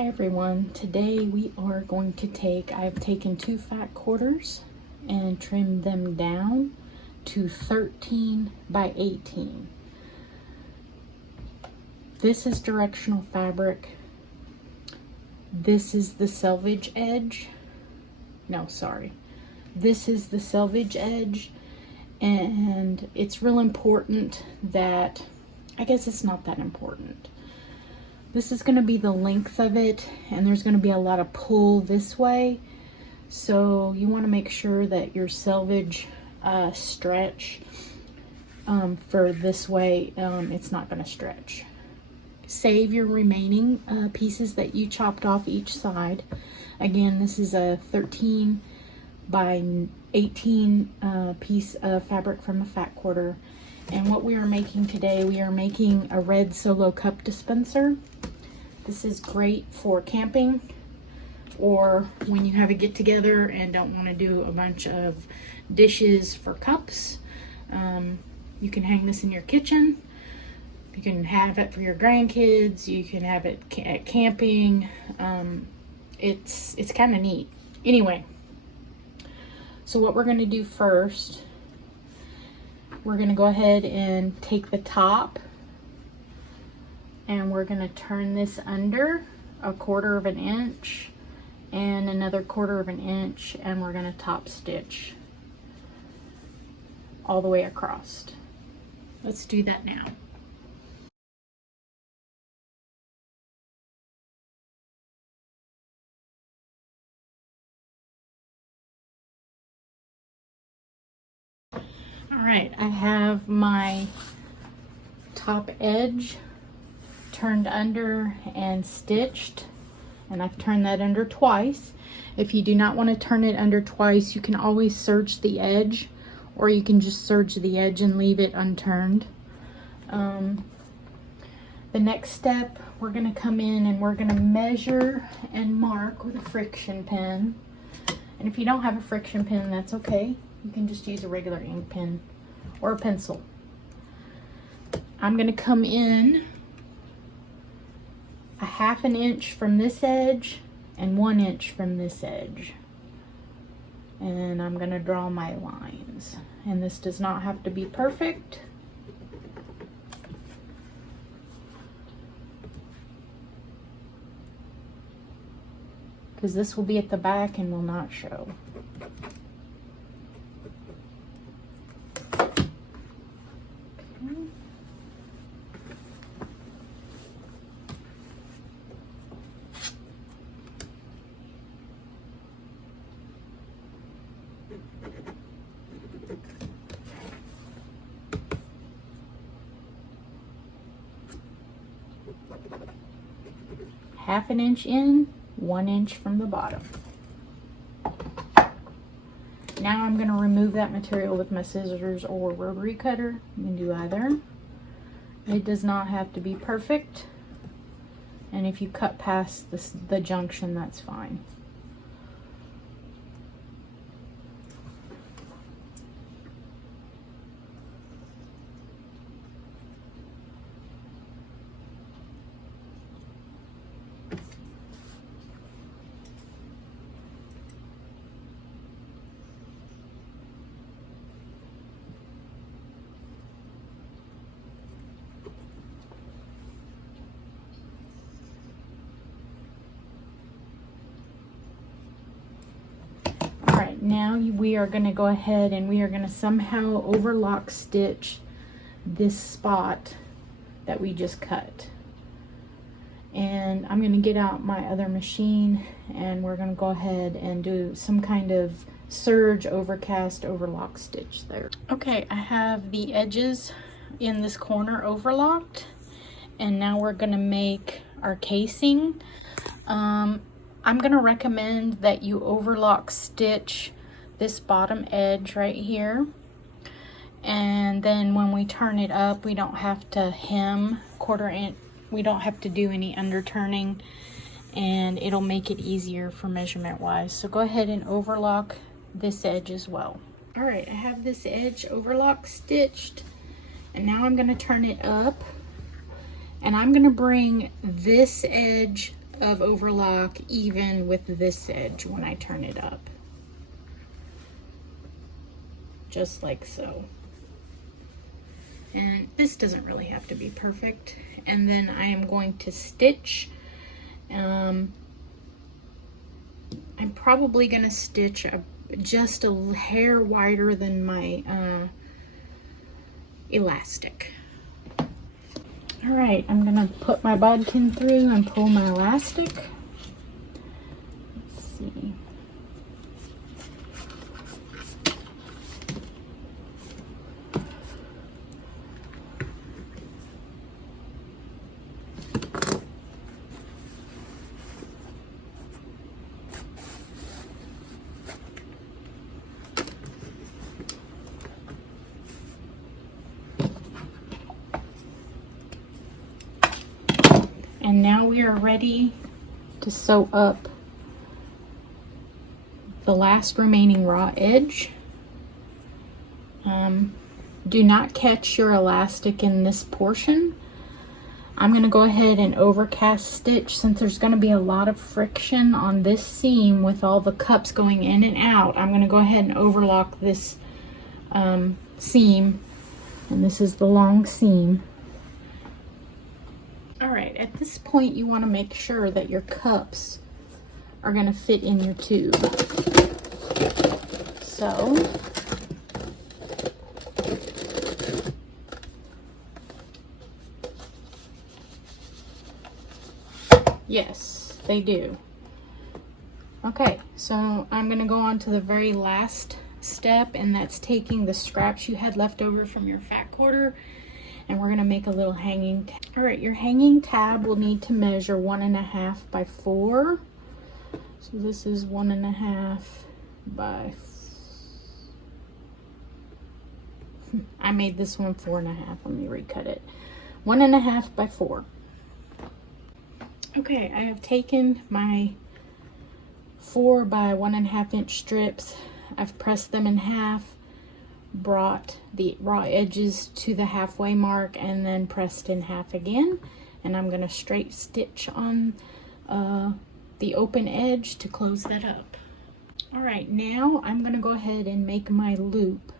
Hi everyone, today we are going to I've taken 2 fat quarters and trimmed them down to 13 by 18. This is directional fabric. This is the selvage edge. No, sorry. This is the selvage edge, and it's real important that, I guess it's not that important. This is going to be the length of it, and there's going to be a lot of pull this way. So you want to make sure that your selvage stretch for this way, it's not going to stretch. Save your remaining pieces that you chopped off each side. Again, this is a 13 by 18 piece of fabric from a fat quarter. And what we are making today, we are making a red solo cup dispenser. This is great for camping or when you have a get together and don't want to do a bunch of dishes for cups. You can hang this in your kitchen. You can have it for your grandkids. You can have it at camping. It's kind of neat. Anyway, so what we're going to do first, we're going to go ahead and take the top and we're going to turn this under 1/4 of an inch and another 1/4 of an inch, and we're going to top stitch all the way across. Let's do that now. All right, I have my top edge turned under and stitched, and I've turned that under twice. If you do not want to turn it under twice, you can always serge the edge, or you can just serge the edge and leave it unturned. The next step, we're going to come in and we're going to measure and mark with a friction pen. And if you don't have a friction pen, that's okay. You can just use a regular ink pen or a pencil. I'm going to come in 1/2 inch from this edge and 1 inch from this edge. And I'm going to draw my lines. And this does not have to be perfect. Because this will be at the back and will not show. Half an inch in, 1 inch from the bottom. Now I'm going to remove that material with my scissors or rotary cutter. You can do either. It does not have to be perfect, and if you cut past the junction, that's fine. Now we are going to go ahead and we are going to somehow overlock stitch this spot that we just cut. And I'm going to get out my other machine and we're going to go ahead and do some kind of serge, overcast, overlock stitch there. Okay, I have the edges in this corner overlocked, and now we're going to make our casing. I'm going to recommend that you overlock stitch this bottom edge right here, and then when we turn it up, we don't have to hem 1/4 inch, we don't have to do any underturning, and it'll make it easier for measurement wise. So go ahead and overlock this edge as well. All right, I have this edge overlock stitched, and now I'm going to turn it up, and I'm going to bring this edge of overlock even with this edge when I turn it up. Just like so. And this doesn't really have to be perfect. And then I am going to stitch. I'm probably going to stitch just a hair wider than my elastic. All right, I'm going to put my bodkin through and pull my elastic. Let's see. And now we are ready to sew up the last remaining raw edge. Do not catch your elastic in this portion. I'm going to go ahead and overcast stitch since there's going to be a lot of friction on this seam with all the cups going in and out. I'm going to go ahead and overlock this seam, and this is the long seam. Alright, at this point you want to make sure that your cups are going to fit in your tube. So, yes, they do. Okay, so I'm going to go on to the very last step, and that's taking the scraps you had left over from your fat quarter, and we're going to make a little hanging tab. All right, your hanging tab will need to measure 1.5 by 4. So this is 1.5 by I made this one 4.5. Let me recut it. 1.5 by 4. Okay, I have taken my 4 by 1.5 inch strips. I've pressed them in half, brought the raw edges to the halfway mark, and then pressed in half again. And I'm going to straight stitch on the open edge to close that up. All right, now I'm going to go ahead and make my loop.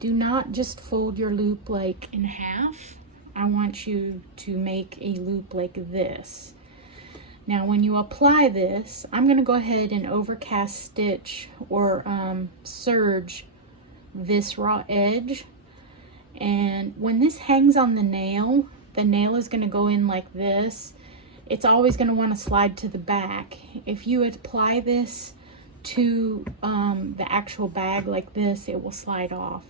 Do not just fold your loop like in half. I want you to make a loop like this. Now when you apply this, I'm going to go ahead and overcast stitch or serge this raw edge, and when this hangs on the nail is going to go in like this. It's always going to want to slide to the back. If you apply this to the actual bag like this, it will slide off.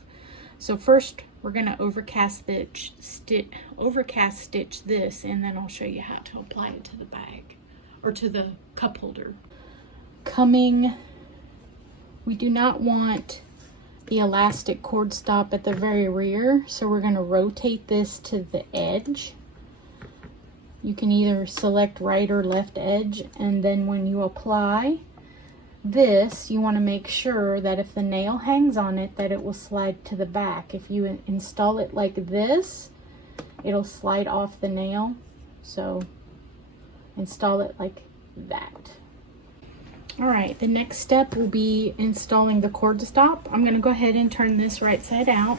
So first we're going to overcast stitch this, and then I'll show you how to apply it to the bag or to the cup holder. We do not want the elastic cord stop at the very rear, so we're going to rotate this to the edge. You can either select right or left edge, and then when you apply this, you want to make sure that if the nail hangs on it, that it will slide to the back. If you install it like this, it'll slide off the nail, so install it like that. Alright, the next step will be installing the cord stop. I'm going to go ahead and turn this right side out.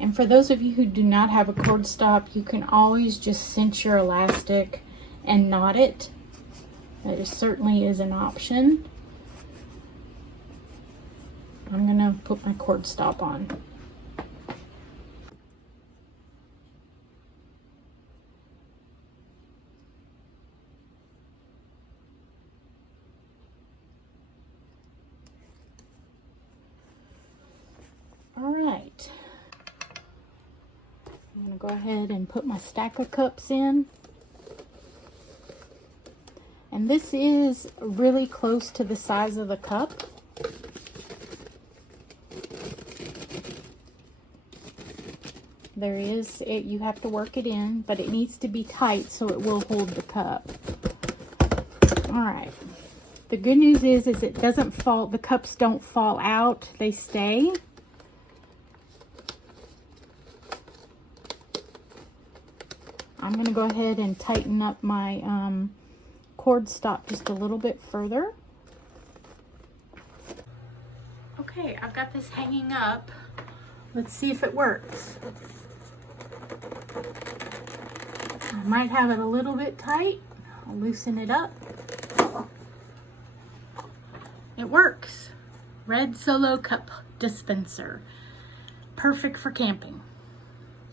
And for those of you who do not have a cord stop, you can always just cinch your elastic and knot it. That certainly is an option. I'm going to put my cord stop on. All right. I'm going to go ahead and put my stack of cups in. And this is really close to the size of the cup. There is, you have to work it in, but it needs to be tight so it will hold the cup. All right. The good news is it doesn't fall, the cups don't fall out, they stay. I'm going to go ahead and tighten up my cord stop just a little bit further. Okay, I've got this hanging up. Let's see if it works. I might have it a little bit tight. I'll loosen it up. It works. Red Solo Cup Dispenser. Perfect for camping.